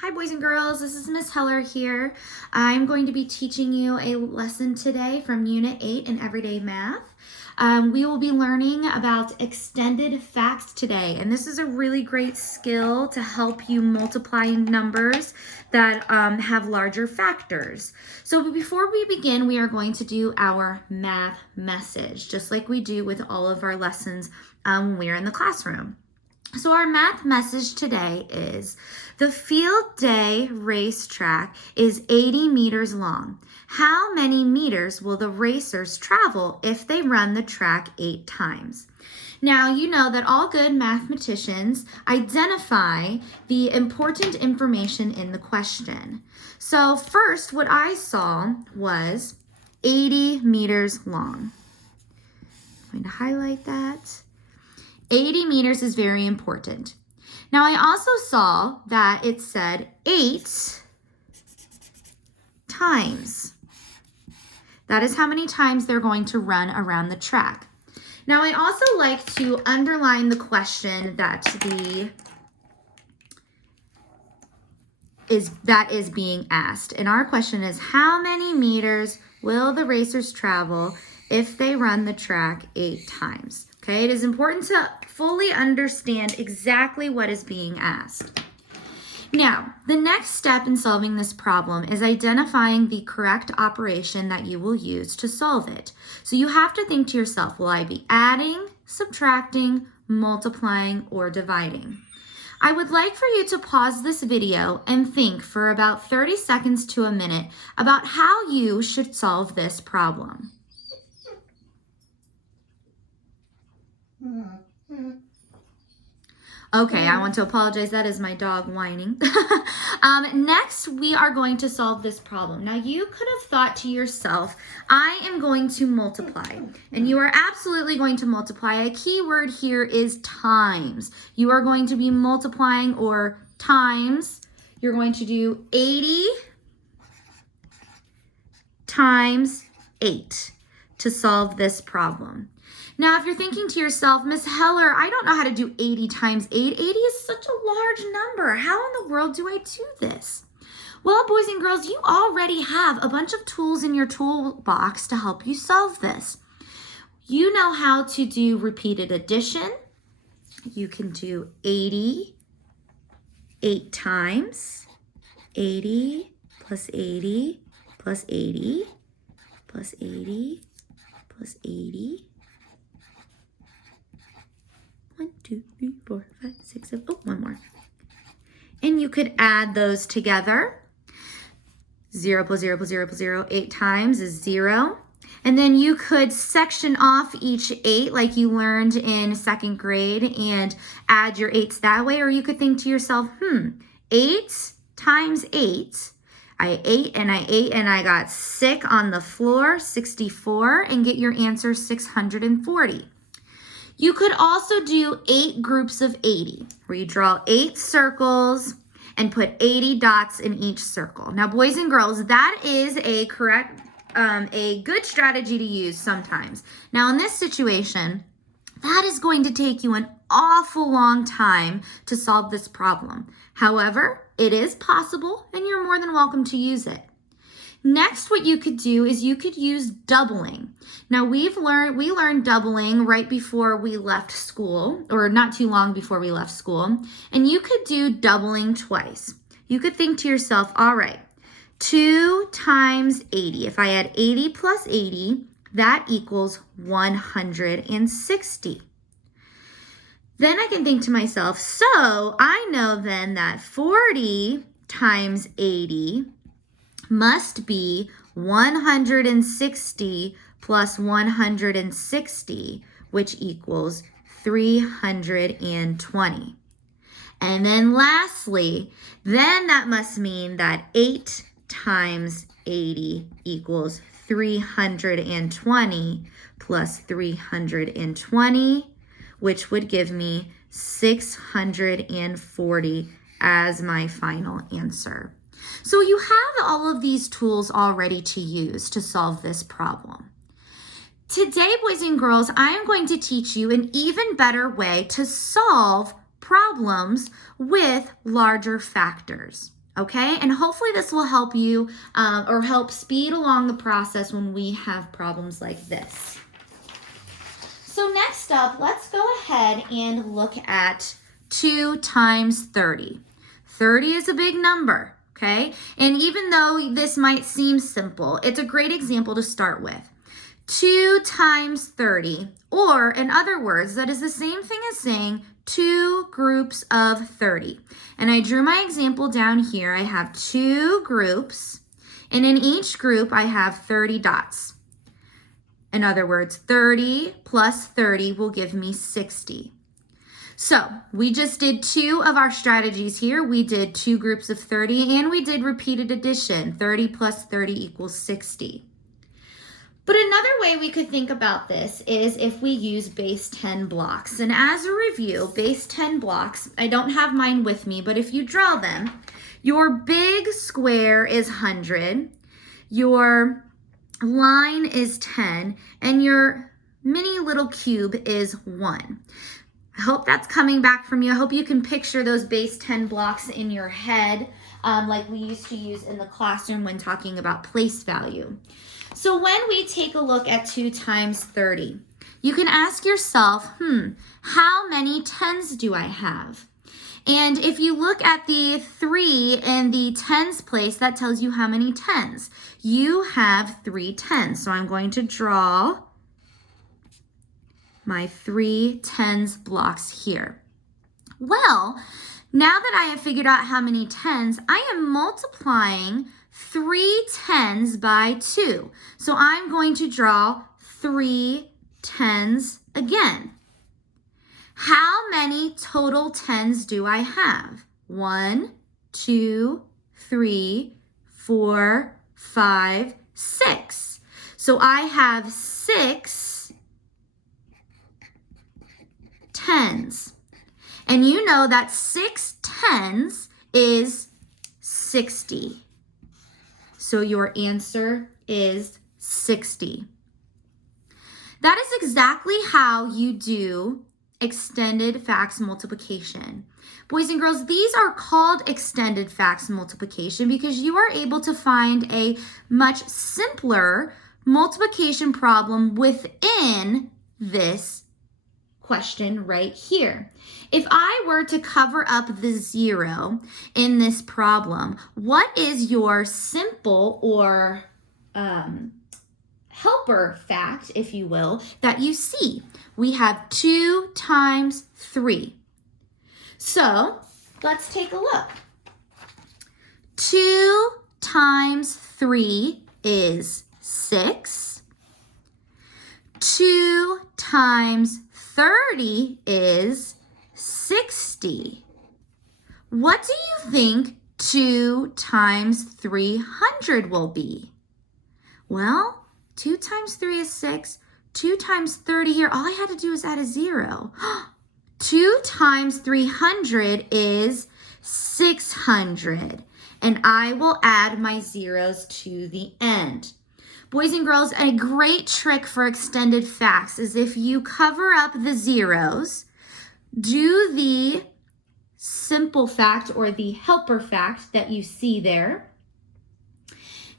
Hi boys and girls, this is Miss Heller here. I'm going to be teaching you a lesson today from Unit 8 in Everyday Math. We will be learning about extended facts today, and this is a really great skill to help you multiply numbers that have larger factors. So before we begin, we are going to do our math message, just like we do with all of our lessons when we're in the classroom. So our math message today is, the field day racetrack is 80 meters long. How many meters will the racers travel if they run the track 8 times? Now, you know that all good mathematicians identify the important information in the question. So first, what I saw was 80 meters long. I'm going to highlight that. 80 meters is very important. Now, I also saw that it said 8 times. That is how many times they're going to run around the track. Now, I also like to underline the question that is being asked. And our question is, how many meters will the racers travel if they run the track 8 times? Okay, it is important to fully understand exactly what is being asked. Now, the next step in solving this problem is identifying the correct operation that you will use to solve it. So you have to think to yourself, will I be adding, subtracting, multiplying, or dividing? I would like for you to pause this video and think for about 30 seconds to a minute about how you should solve this problem. Okay, I want to apologize. That is my dog whining. Next, we are going to solve this problem. Now, you could have thought to yourself, I am going to multiply. And you are absolutely going to multiply. A key word here is times. You are going to be multiplying or times. You're going to do 80 times 8 to solve this problem. Now, if you're thinking to yourself, Miss Heller, I don't know how to do 80 times 8. 80 is such a large number. How in the world do I do this? Well, boys and girls, you already have a bunch of tools in your toolbox to help you solve this. You know how to do repeated addition. You can do 80 8 times. 80 plus 80 plus 80 plus 80 plus 80. 1, 2, 3, 4, 5, 6, 7. Oh, one more. And you could add those together. 0 plus 0 plus 0 plus 0, 8 times is 0. And then you could section off each 8 like you learned in 2nd grade and add your 8s that way. Or you could think to yourself, 8 times 8. I ate and I ate and I got sick on the floor, 64, and get your answer 640. You could also do 8 groups of 80, where you draw 8 circles and put 80 dots in each circle. Now, boys and girls, that is a good strategy to use sometimes. Now, in this situation, that is going to take you an awful long time to solve this problem. However, it is possible, and you're more than welcome to use it. Next, what you could do is you could use doubling. Now, we learned doubling right before we left school, or not too long before we left school, and you could do doubling twice. You could think to yourself, all right, 2 times 80. If I add 80 plus 80, that equals 160. Then I can think to myself, so I know then that 40 times 80 must be 160 plus 160, which equals 320. And then lastly, then that must mean that 8 times 80 equals 320 plus 320, which would give me 640 as my final answer. So you have all of these tools already to use to solve this problem. Today, boys and girls, I am going to teach you an even better way to solve problems with larger factors. Okay, and hopefully this will help you or help speed along the process when we have problems like this. So next up, let's go ahead and look at 2 times 30. 30 is a big number, okay? And even though this might seem simple, it's a great example to start with. 2 times 30, or in other words, that is the same thing as saying 2 groups of 30. And I drew my example down here. I have 2 groups, and in each group I have 30 dots. In other words, 30 plus 30 will give me 60. So we just did 2 of our strategies here. We did 2 groups of 30 and we did repeated addition. 30 plus 30 equals 60. But another way we could think about this is if we use base 10 blocks. And as a review, base 10 blocks, I don't have mine with me, but if you draw them, your big square is 100, your line is 10, and your mini little cube is 1. I hope that's coming back from you. I hope you can picture those base 10 blocks in your head like we used to use in the classroom when talking about place value. So when we take a look at 2 times 30, you can ask yourself, how many 10s do I have? And if you look at the 3 in the tens place, that tells you how many 10s. You have 3 10s. So I'm going to draw my 3 10s blocks here. Well, now that I have figured out how many 10s, I am multiplying 3 10s by 2. So I'm going to draw 3 10s again. How many total 10s do I have? 1, 2, 3, 4, 5, 6. So I have 6 10s. And you know that 6 10s is 60. So your answer is 60. That is exactly how you do extended facts multiplication. Boys and girls, these are called extended facts multiplication because you are able to find a much simpler multiplication problem within this question right here. If I were to cover up the 0 in this problem, what is your simple or helper fact, if you will, that you see? We have 2 times 3. So let's take a look. 2 times 3 is 6. 2 times 30 is 60. What do you think 2 times 300 will be? Well, 2 times 3 is 6. 2 times 30 here, all I had to do is add a 0. 2 times 300 is 600. And I will add my zeros to the end. Boys and girls, a great trick for extended facts is if you cover up the zeros, do the simple fact or the helper fact that you see there.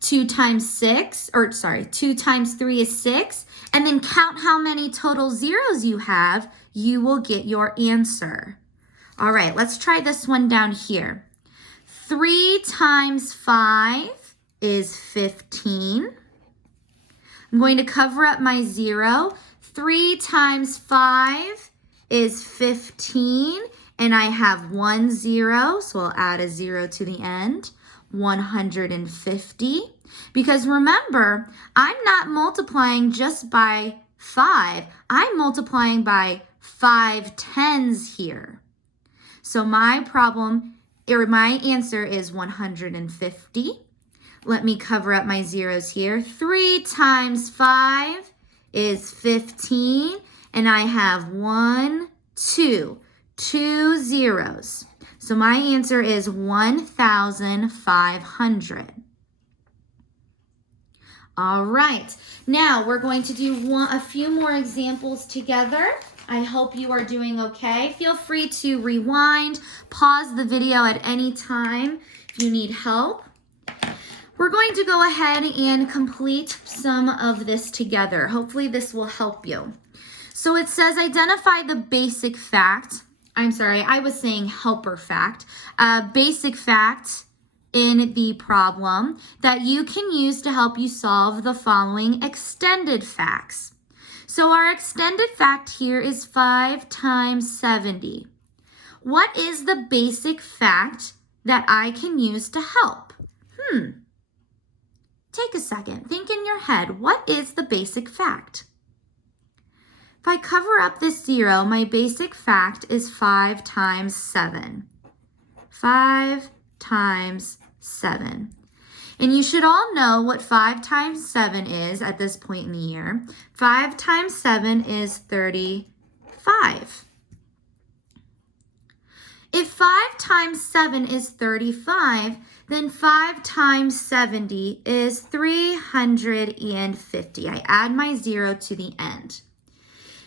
2 times 3 is 6, and then count how many total zeros you have, you will get your answer. All right, let's try this one down here. 3 times 5 is 15. I'm going to cover up my 0. 3 times 5 is 15, and I have 1 0, so I'll add a 0 to the end. 150. Because remember, I'm not multiplying just by 5. I'm multiplying by 5 10s here. So my answer is 150. Let me cover up my zeros here. 3 times 5 is 15, and I have 1, 2 zeros. So my answer is 1,500. All right, now we're going to do a few more examples together. I hope you are doing okay. Feel free to rewind, pause the video at any time if you need help. We're going to go ahead and complete some of this together. Hopefully this will help you. So it says identify the basic fact. I'm sorry, I was saying helper fact. Basic fact in the problem that you can use to help you solve the following extended facts. So our extended fact here is 5 times 70. What is the basic fact that I can use to help? Take a second. Think in your head. What is the basic fact? If I cover up this 0, my basic fact is 5 times 7. 5 times 7. And you should all know what 5 times 7 is at this point in the year. 5 times 7 is 35. If 5 times 7 is 35, then 5 times 70 is 350. I add my 0 to the end.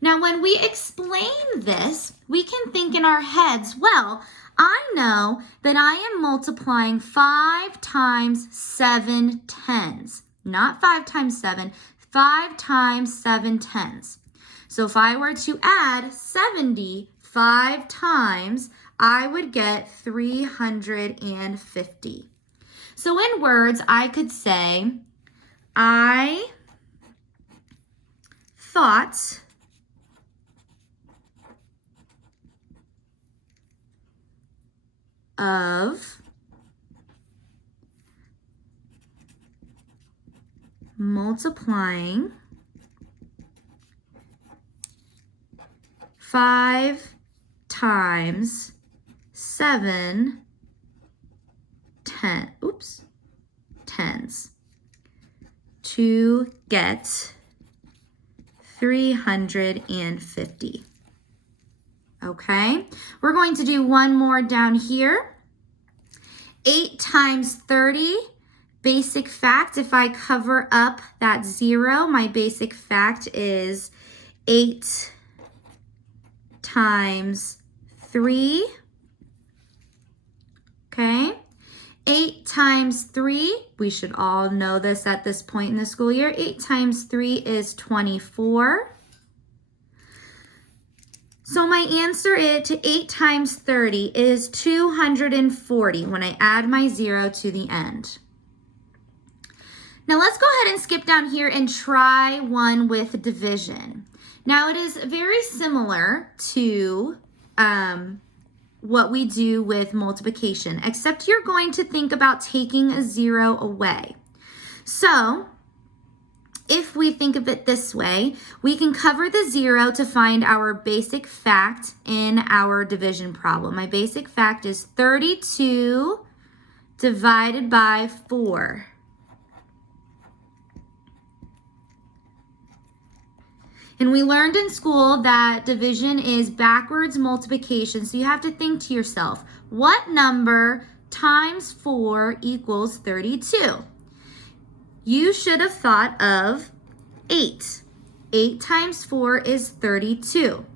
Now, when we explain this, we can think in our heads, well, I know that I am multiplying 5 times 7 tens. Not 5 times 7, 5 times 7 tens. So if I were to add 70 5 times, I would get 350. So in words, I could say, I thought of multiplying 5 times 7 tens to get 350. Okay, we're going to do one more down here. 8 times 30, basic fact, if I cover up that 0, my basic fact is 8 times 3. Okay, 8 times 3, we should all know this at this point in the school year. 8 times 3 is 24. So my answer to 8 times 30 is 240 when I add my 0 to the end. Now let's go ahead and skip down here and try one with division. Now it is very similar to what we do with multiplication, except you're going to think about taking a 0 away. So if we think of it this way, we can cover the 0 to find our basic fact in our division problem. My basic fact is 32 divided by 4. And we learned in school that division is backwards multiplication. So you have to think to yourself, what number times 4 equals 32? You should have thought of 8. 8 times 4 is 32.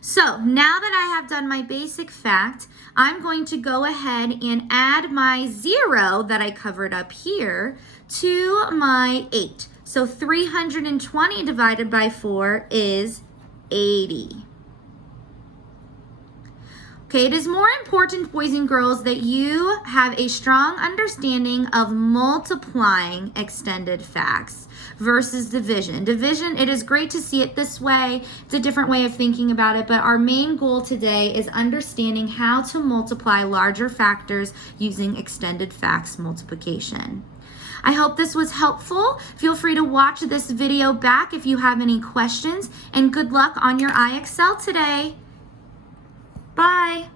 So now that I have done my basic fact, I'm going to go ahead and add my 0 that I covered up here to my 8. So 320 divided by 4 is 80. Okay, it is more important, boys and girls, that you have a strong understanding of multiplying extended facts versus division. Division, it is great to see it this way. It's a different way of thinking about it, but our main goal today is understanding how to multiply larger factors using extended facts multiplication. I hope this was helpful. Feel free to watch this video back if you have any questions, and good luck on your IXL today. Bye.